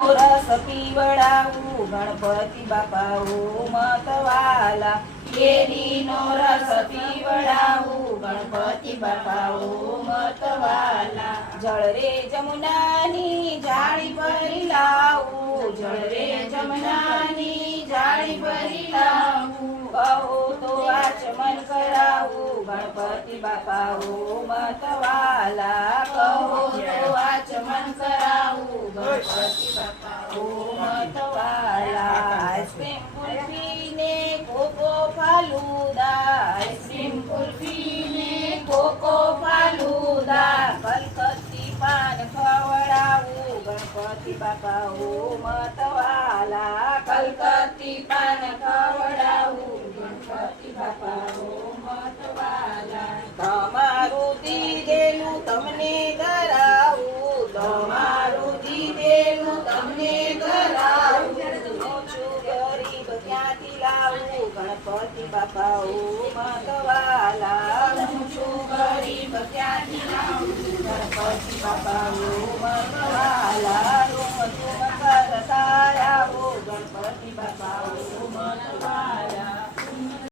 રસ પીવડાવું ગણપતિ બાપા ઓ મતવાલા કેરીનો રસ પીવડાવું ગણપતિ બાપા ઓ મતવાલા જળ રે જમુનાની જાળી ભરી લાવું જળ રે જમુનાની જાળી ભરી લાવું કહો તો આચમન કરાવું ગણપતિ બાપા ઓ મતવાલા કહો તો આચમન કરાવું ગણપતિ બાપા ઓ મતવાલા આઈસ્ક્રીમ કુલ્ફી ને કોકો ફાલુદા આઈસ્ક્રીમ કુલ્ફી ને કોકો ફાલુદા કલકત્તી પાન ખવડાવું ગણપતિ બાપા ઓ મતવાલા કલકત્તી પાન ખવડાવું ગણપતિ બાપા ઓ મતવાલા તમારું દીધેલું તમને ધરાવું તમારું દીધેલું તમને ધરાવું હું છું ગરીબ ક્યાંથી લાવું ગણપતિ બાપા ઓ મતવાલા હું છું ગરીબ ક્યાંથી લાવું ગણપતિ બાપા ઓ મતવાલા